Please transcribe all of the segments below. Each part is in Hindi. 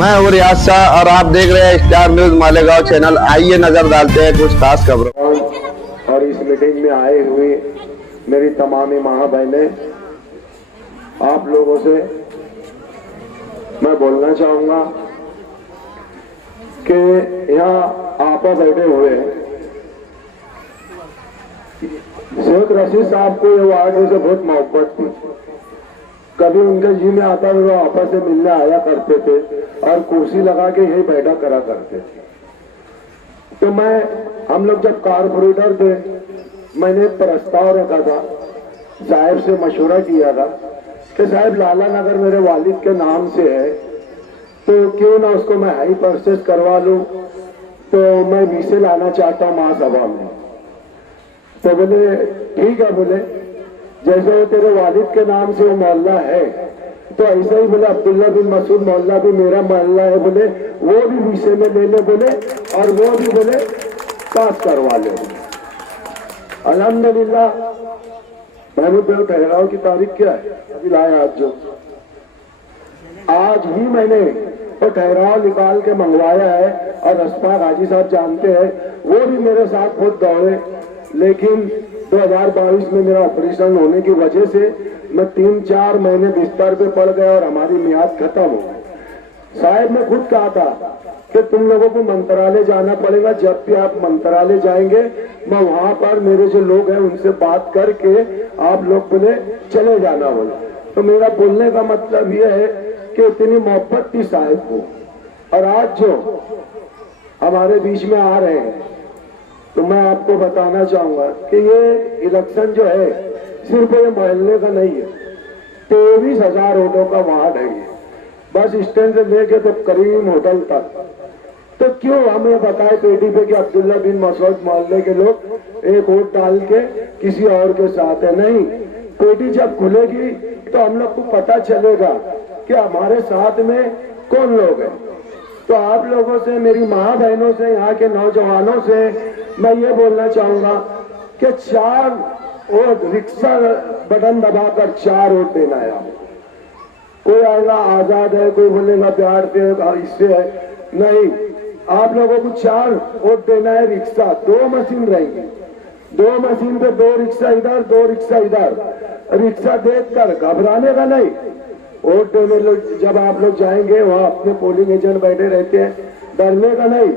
मैं हूँ रियाज शाह और आप देख रहे हैं स्टार न्यूज मालेगांव चैनल। आइए नजर डालते हैं कुछ खास खबरों। और इस मीटिंग में आए हुए मेरी तमाम माँ बहनें, आप लोगों से मैं बोलना चाहूंगा कि यहाँ आपा बैठे हुए हैं। शेख रशीद साहब को ये वार्ड से बहुत मोहब्बत थी। कभी उनके जी में आता वो आपस से मिलने आया करते थे और कुर्सी लगा के यही बैठा करा करते थे। तो हम लोग जब कारपोरेटर थे, मैंने एक प्रस्ताव रखा था, साहब से मशवरा किया था कि साहब लाला नगर मेरे वालिद के नाम से है, तो क्यों ना उसको मैं हाई परचेस करवा लूं, तो मैं वीसे लाना चाहता हूं महासभा में। तो बोले ठीक है, बोले जैसे वो तेरे वालिद के नाम से वो मोहल्ला है, तो ऐसा ही बोले अब्दुल्ला बिन मसूद मोहल्ला भी मेरा मोहल्ला है, बोले वो भी विषय में ले ले, बोले और वो भी बोले पास करवा ले। अल्हम्दुलिल्लाह। महमूद भाई ठहराव की तारीख क्या है? अभी लाया आज ही मैंने तो ठहराव निकाल के मंगवाया है। और अशफाक हाजी साहब जानते हैं, वो भी मेरे साथ बहुत दौड़े, लेकिन 2022 में मेरा ऑपरेशन होने की वजह से मैं 3-4 महीने बिस्तर पे पड़ गया और हमारी मियाद खत्म हो गई। साहब ने खुद कहा था कि तुम लोगों को मंत्रालय जाना पड़ेगा, जब भी आप मंत्रालय जाएंगे मैं वहां पर मेरे जो लोग हैं उनसे बात करके आप लोग बोले चले जाना बोले। तो मेरा बोलने का मतलब यह है कि इतनी मोहब्बत थी साहब को। और आज जो हमारे बीच में आ रहे हैं, तो मैं आपको बताना चाहूंगा कि ये इलेक्शन जो है सिर्फ ये मोहल्ले का नहीं है, 23,000 वोटों का वार्ड है ये, बस स्टैंड से लेके तो करीम होटल तक। तो क्यों हमें बताए पेटी पे कि अब्दुल्ला बिन मसूद मोहल्ले के लोग एक वोट डाल के किसी और के साथ है? नहीं, पेटी जब खुलेगी तो हम लोग को पता चलेगा कि हमारे साथ में कौन लोग हैं। तो आप लोगों से, मेरी माँ बहनों से, यहाँ के नौजवानों से मैं ये बोलना चाहूंगा कि 4 वोट रिक्शा बटन दबाकर 4 वोट देना है। कोई आएगा आजाद है, कोई बोलेगा प्यार से इससे है, नहीं, आप लोगों को 4 वोट देना है। रिक्शा 2 मशीन रहेंगी, 2 मशीन पे 2 रिक्शा इधर 2 रिक्शा इधर। रिक्शा देखकर घबराने का नहीं, वोट देने जब आप लोग जाएंगे वहां अपने पोलिंग एजेंट बैठे रहते हैं, डरने का नहीं,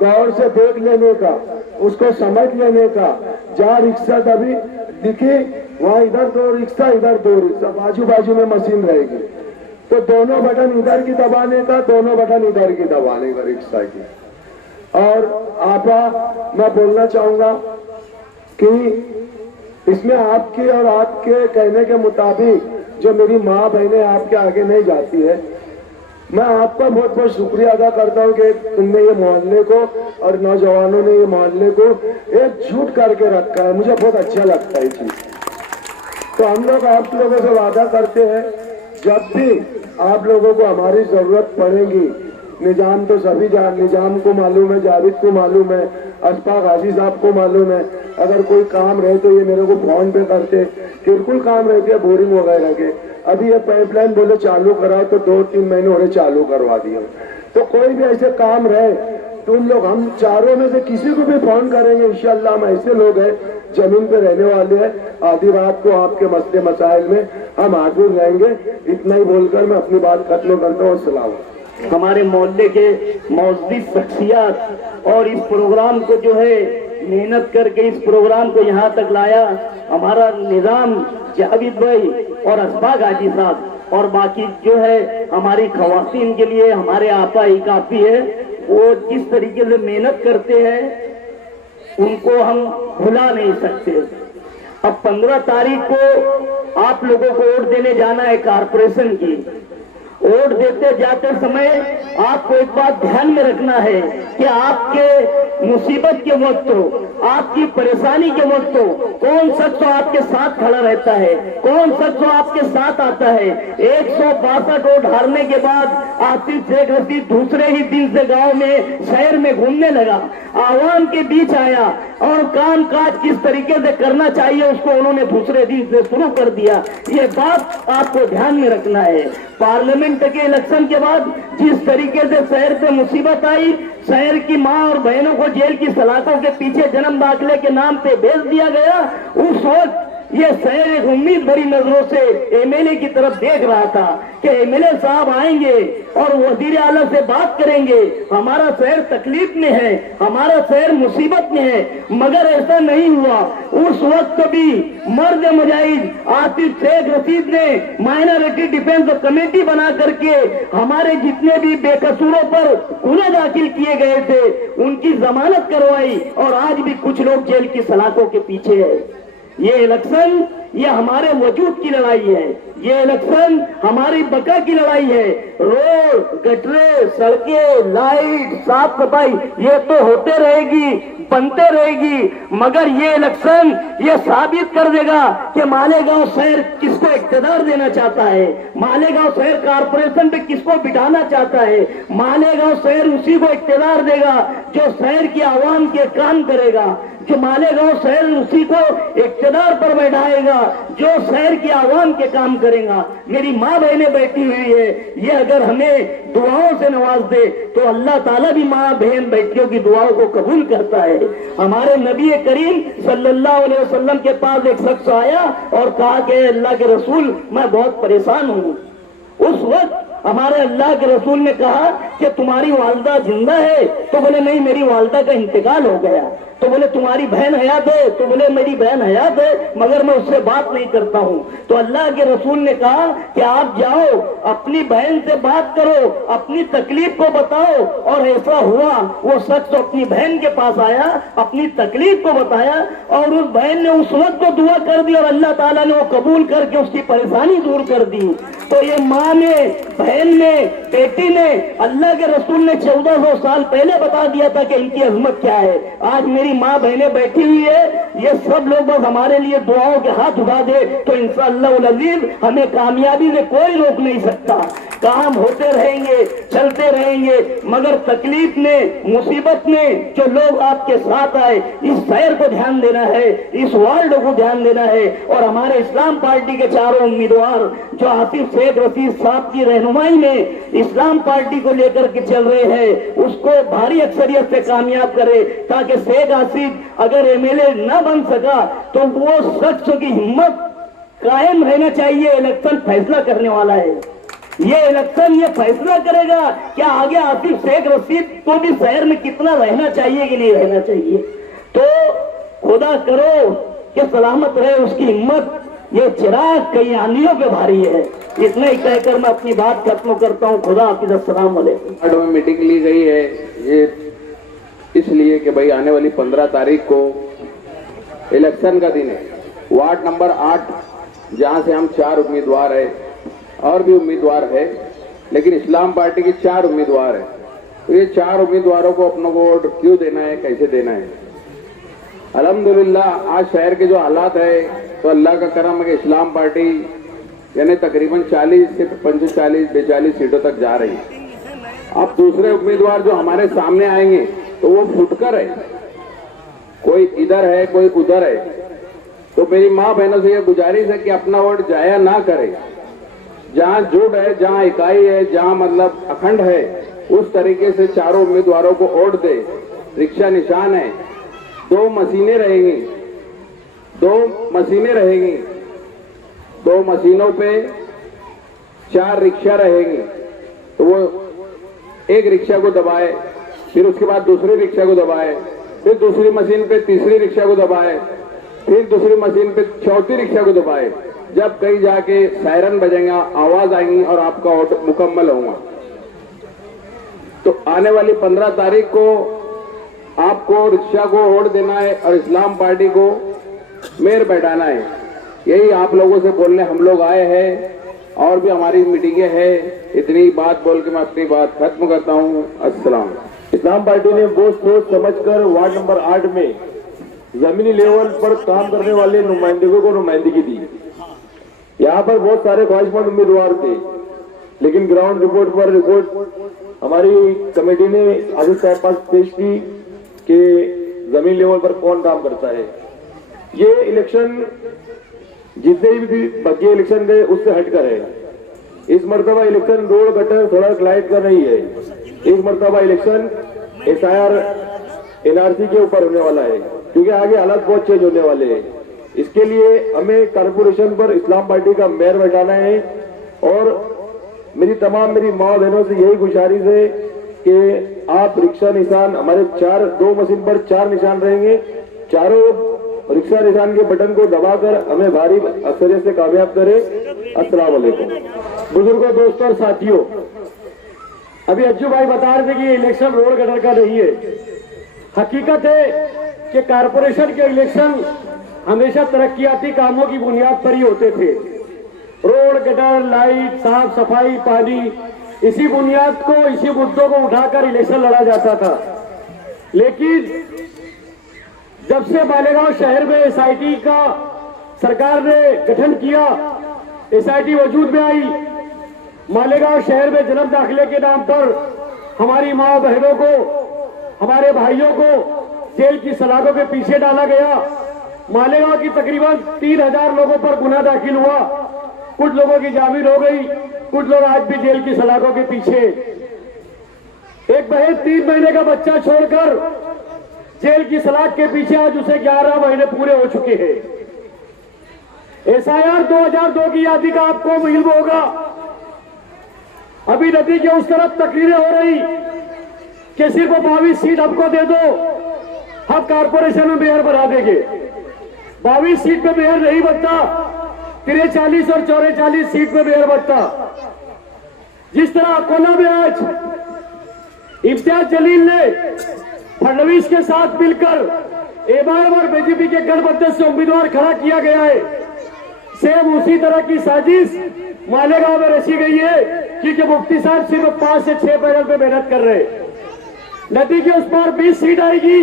गौर से देख लेने का, उसको समझ लेने का। जहाँ रिक्शा तभी दिखे वहां इधर 2 रिक्शा इधर 2 रिक्शा, बाजू बाजू में मशीन रहेगी, तो दोनों बटन इधर की दबाने का, दोनों बटन इधर की दबाने का रिक्शा की। और आपा मैं बोलना चाहूंगा कि इसमें आपके और आपके कहने के मुताबिक जो मेरी माँ बहनें आपके आगे नहीं जाती है, मैं आपका बहुत बहुत शुक्रिया अदा करता हूँ कि तुमने ये मोहल्ले को और नौजवानों ने ये मोहल्ले को एकजुट करके रखा है। मुझे बहुत अच्छा लगता है चीज। तो हम लोग आप लोगों से वादा करते हैं, जब भी आप लोगों को हमारी जरूरत पड़ेगी, निजाम तो सभी निजाम को मालूम है, जावेद को मालूम है, अशफाक हाजी साहब को मालूम है, अगर कोई काम रहे तो ये मेरे को फोन पे करते, बिल्कुल काम रहते हैं बोरिंग वगैरह के। अभी ये पाइपलाइन बोले चालू कराओ तो 2-3 महीने हो रहे चालू करवा दिए। तो कोई भी ऐसे काम रहे, तुम लोग, हम चारों में से किसी को भी फोन करेंगे इंशाल्लाह। हम ऐसे लोग हैं जमीन पे रहने वाले हैं, आधी रात को आपके मसले मसाइल में हम हाजिर रहेंगे। इतना ही बोलकर मैं अपनी बात खत्म करता हूँ। अस्सलाम। हमारे मोहल्ले के मौजूद शख्सियत और इस प्रोग्राम को जो है मेहनत करके इस प्रोग्राम को यहाँ तक लाया, हमारा निजाम जावेद भाई और अशफाक हाजी साहब, और बाकी जो है हमारी खवातीन के लिए हमारे आपा ही काफी है। वो जिस तरीके से मेहनत करते हैं उनको हम भुला नहीं सकते। अब 15 तारीख को आप लोगों को वोट देने जाना है कारपोरेशन की। वोट देते जाते समय आपको एक बात ध्यान में रखना है कि आपके मुसीबत के वक्त हो, आपकी परेशानी के वक्त हो, कौन शख्स तो आपके साथ खड़ा रहता है, कौन शख्स तो आपके साथ आता है। 162 वोट हारने के बाद आसिफ शेख रशीद दूसरे ही दिन से गांव में, शहर में घूमने लगा, आवाम के बीच आया और काम काज किस तरीके से करना चाहिए उसको उन्होंने दूसरे दिन से शुरू कर दिया। ये बात आपको ध्यान में रखना है। पार्लियामेंट के इलेक्शन के बाद जिस तरीके से शहर पे मुसीबत आई, शहर की मां और बहनों को जेल की सलाखों के पीछे जन्म दाखिले के नाम पे भेज दिया गया, उस वक्त ये शहर एक उम्मीद भरी नजरों से एमएलए की तरफ देख रहा था कि एमएलए साहब आएंगे और वजीर आला से बात करेंगे, हमारा शहर तकलीफ में है, हमारा शहर मुसीबत में है। मगर ऐसा नहीं हुआ। उस वक्त भी मर्द मुजाहिद आसिफ शेख रशीद ने माइनॉरिटी डिफेंस कमेटी बना करके हमारे जितने भी बेकसूरों पर गुनाह दाखिल किए गए थे उनकी जमानत करवाई और आज भी कुछ लोग जेल की सलाखों के पीछे है। ये इलेक्शन ये हमारे वजूद की लड़ाई है, ये इलेक्शन हमारी बका की लड़ाई है। रोड, गटरे, सड़कें, लाइट, साफ सफाई ये तो होते रहेगी, बनते रहेगी, मगर ये इलेक्शन ये साबित कर देगा कि मालेगांव शहर किसको इख्तियार देना चाहता है, मालेगांव शहर कारपोरेशन पे किसको बिठाना चाहता है। मालेगांव शहर उसी को इख्तियार देगा जो शहर की आवाम के काम करेगा, जो मालेगांव शहर उसी को इख्तियार पर बैठाएगा जो शहर की आवाम के काम करेगा। मेरी माँ बहनें बैठी हुई है, ये अगर हमें दुआओं से नवाज दे तो अल्लाह ताला भी माँ बहन बेटियों की दुआओं को कबूल करता है। हमारे नबी करीम सल्लल्लाहु अलैहि वसल्लम के पास एक शख्स आया और कहा कि अल्लाह के रसूल मैं बहुत परेशान हूँ। उस वक्त हमारे अल्लाह के रसूल ने कहा कि तुम्हारी वालदा जिंदा है? तो बोले नहीं, मेरी वालदा का इंतकाल हो गया। तो बोले तुम्हारी बहन हयात है? तो बोले मेरी बहन हयात है मगर मैं उससे बात नहीं करता हूँ। तो अल्लाह के रसूल ने कहा कि आप जाओ अपनी बहन से बात करो, अपनी तकलीफ को बताओ। और ऐसा हुआ, वो शख्स अपनी बहन के पास आया, अपनी तकलीफ को बताया और उस बहन ने उस वक्त को दुआ कर दी और अल्लाह ताला ने वो कबूल करके उसकी परेशानी दूर कर दी। तो ये माँ ने, बहन ने, बेटी ने, अल्लाह के रसूल ने 1400 साल पहले बता दिया था कि इनकी अजमत क्या है। आज मेरी माँ बहनें बैठी हुई है, ये सब लोग बस हमारे लिए दुआओं के हाथ उठा दे तो इंशाअल्लाह अज़ीज़ हमें कामयाबी में कोई रोक नहीं सकता। काम होते रहेंगे, चलते रहेंगे, मगर तकलीफ में, मुसीबत में जो लोग आपके साथ आए, इस शहर को ध्यान देना है, इस वार्ड को ध्यान देना है। और हमारे इस्लाम पार्टी के चारों उम्मीदवार जो आसिफ शेख रशीद साहब की रहनुमाई में इस्लाम पार्टी को लेकर के चल रहे हैं, उसको भारी अक्सरियत से कामयाब करे ताकि शेख आसिफ अगर एमएलए न बन सका तो वो शख्स की हिम्मत कायम रहना चाहिए। इलेक्शन फैसला करने वाला है, ये इलेक्शन ये फैसला करेगा क्या आगे आसिफ शेख रशीद को भी शहर में कितना रहना चाहिए कि नहीं रहना चाहिए। तो खुदा करो कि सलामत रहे उसकी हिम्मत, ये चिराग कई आंधियों पे भारी है। इतना ही कहकर मैं अपनी बात खत्म करता हूँ। खुदा हाफिज़, अस्सलाम वालेकुम। में मीटिंग ली गई है ये इसलिए कि भाई आने वाली 15 तारीख को इलेक्शन का दिन है। वार्ड नंबर 8 जहां से हम 4 उम्मीदवार है और भी उम्मीदवार है, लेकिन इस्लाम पार्टी की 4 उम्मीदवार है। तो ये 4 उम्मीदवारों को अपनों को वोट क्यों देना है, कैसे देना है। अल्हम्दुलिल्लाह आज शहर के जो हालात है तो अल्लाह का करम है कि इस्लाम पार्टी यानी तकरीबन 40 से 45-42 सीटों तक जा रही है। अब दूसरे उम्मीदवार जो हमारे सामने आएंगे तो वो फुटकर है, कोई इधर है कोई उधर है। तो मेरी माँ बहनों से ये गुजारिश है कि अपना वोट जाया ना करे। जहाँ जुट है, जहाँ इकाई है, जहाँ मतलब अखंड है, उस तरीके से चारों उम्मीदवारों को वोट दे। रिक्शा निशान है, 2 मशीनें रहेंगी, 2 मशीनें रहेंगी, 2 मशीनों पे 4 रिक्शा रहेंगी। तो वो एक रिक्शा को दबाए, फिर उसके बाद दूसरी रिक्शा को दबाए, फिर दूसरी मशीन पे तीसरी रिक्शा को दबाए, फिर दूसरी मशीन पे चौथी रिक्शा को दबाए। जब कहीं जाके सायरन बजेगा, आवाज आएंगी और आपका वोट मुकम्मल होगा। तो आने वाली 15 तारीख को आपको रिक्शा को वोट देना है और इस्लाम पार्टी को मेयर बैठाना है। यही आप लोगों से बोलने हम लोग आए हैं और भी हमारी मीटिंगें हैं। इतनी बात बोल के मैं अपनी बात खत्म करता हूँ। अस्सलाम। इस्लाम पार्टी ने बहुत सोच समझकर वार्ड नंबर 8 में जमीनी लेवल पर काम करने वाले नुमाइंदों को नुमाइंदगी दी। यहाँ पर बहुत सारे ख्वाहिशमंद उम्मीदवार थे, लेकिन ग्राउंड रिपोर्ट हमारी कमेटी ने आदित्य साहब पास पेश की कि जमीन लेवल पर कौन काम करता है। ये इलेक्शन जितने भी बाकी इलेक्शन गए उससे हटकर है। इस मर्तबा इलेक्शन रोड गटर सड़क लाइट का नहीं है। इस मर्तबा इलेक्शन SIR NRC के ऊपर होने वाला है, क्योंकि आगे हालात बहुत चेंज होने वाले हैं। इसके लिए हमें कारपोरेशन पर इस्लाम पार्टी का मेयर बैठाना है। और मेरी माँ बहनों से यही गुजारिश है कि आप रिक्शा निशान हमारे 2 मशीन पर 4 निशान रहेंगे, चारों रिक्शा निशान के बटन को दबाकर हमें भारी अक्सरियत से कामयाब करें। अस्सलाम वालेकुम। बुजुर्गों, दोस्तों और साथियों, अभी अज्जू भाई बता रहे थे कि इलेक्शन रोड गटर का नहीं है। हकीकत है कि कारपोरेशन के इलेक्शन हमेशा तरक्कियाती कामों की बुनियाद पर ही होते थे। रोड गटर, लाइट, साफ सफाई, पानी, इसी बुनियाद को, इसी मुद्दों को उठाकर इलेक्शन लड़ा जाता था। लेकिन जब से मालेगांव शहर में SIT का सरकार ने गठन किया, SIT वजूद में आई, मालेगांव शहर में जन्म दाखिले के नाम पर हमारी माँ बहनों को, हमारे भाइयों को जेल की सलाखों के पीछे डाला गया। मालेगांव की तकरीबन 3000 लोगों पर गुनाह दाखिल हुआ। कुछ लोगों की जामीन हो गई, कुछ लोग आज भी जेल की सलाखों के पीछे। एक बहन 3 महीने का बच्चा छोड़कर जेल की सलाख के पीछे, आज उसे 11 महीने पूरे हो चुके हैं। SIR 2002 की यादी का आपको इल्म होगा। अभी नदी के उस तरफ तकरीरें हो रही कि सिर्फ 22 सीट हमको दे दो, हम कारपोरेशन में मेयर बना देंगे। 22 सीट पे मेयर नहीं बनता, 43 और 44 सीट पे मेयर बनता। जिस तरह अकोला में आज इम्तियाज जलील ने फडणवीस के साथ मिलकर MIM और BJP के गठबंधन से उम्मीदवार खड़ा किया गया है, सेम उसी तरह की साजिश मालेगांव में रची गई है, क्योंकि मुफ्ती साहब सिर्फ 5 से 6 पैनल पे मेहनत कर रहे हैं। नदी के उस पार 20 सीट आएगी,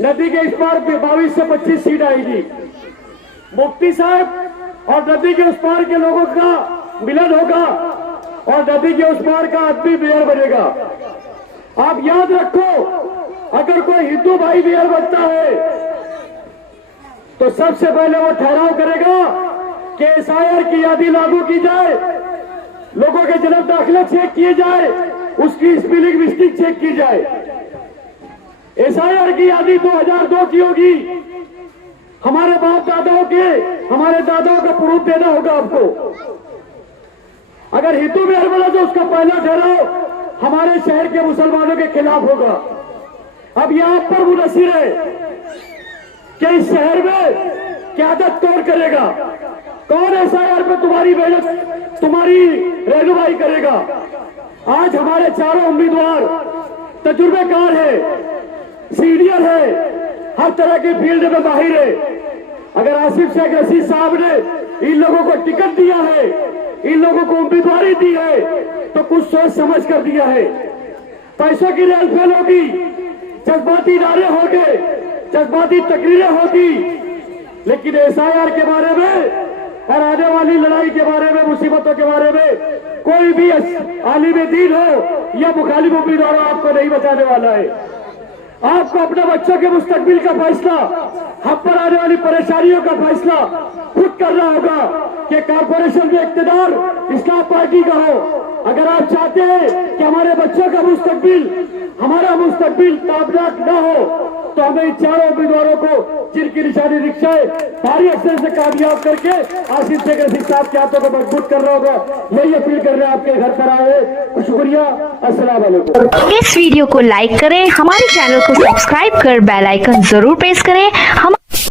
नदी के इस पार 22 से 25 सीट आएगी। मुफ्ती साहब और नदी के उस पार के लोगों का मिलन होगा और नदी के उस पार का आदमी मेयर बनेगा। आप याद रखो, अगर कोई हिंदू भाई मेयर बनता है तो सबसे पहले वो ठहराव करेगा कि SIR की यादी लागू की जाए, लोगों के जन्म दाखिले चेक किए जाए, उसकी स्पेलिंग मिस्टेक चेक की जाए। SIR की यादी 2002 की होगी। हमारे बाप दादाओं के, हमारे दादाओं का प्रूफ देना होगा आपको। अगर हिंदू मेयर बना तो उसका पहला ठहराव हमारे शहर के मुसलमानों के खिलाफ होगा। अब यह आप पर मुनसिर है कि इस शहर में क़यादत कौन करेगा, कौन SIR पे तुम्हारी मेहनत, तुम्हारी रहनुमाई करेगा। आज हमारे चारों उम्मीदवार तजुर्बेकार है, सीनियर है, हर तरह के फील्ड में माहिर है। अगर आसिफ शेख रशीद साहब ने इन लोगों को टिकट दिया है, इन लोगों को उम्मीदवारी दी है, तो कुछ सोच समझ कर दिया है। पैसों की रेलफेल होगी, जज्बाती नारे होंगे, जज्बाती तकरीरें होगी, लेकिन SIR के बारे में और आने वाली लड़ाई के बारे में, मुसीबतों के बारे में कोई भी आलिम दीन हो या मुखालिफ उम्मीदवार हो, आपको नहीं बचाने वाला है। आपको अपने बच्चों के मुस्तकबिल का फैसला, हम पर आने वाली परेशानियों का फैसला खुद करना होगा कि कारपोरेशन में इख्तियार इस्लाम पार्टी का हो। अगर आप चाहते हैं कि हमारे बच्चों का मुस्तकबिल, हमारा मुस्तकबिल ताबनाक न हो, तो हमें इन चारों उम्मीदवारों को, जिनकी निशानी रिक्शा है, भारी अक्सर से कामयाब करके आसिफ शेख रशीद साहब के हाथों को मजबूत करना होगा। यही अपील कर रहे हैं, आपके घर पर आए। शुक्रिया, अस्सलाम वालेकुम। इस वीडियो को लाइक करें, हमारे चैनल को सब्सक्राइब कर बेल आइकन जरूर प्रेस करें। हम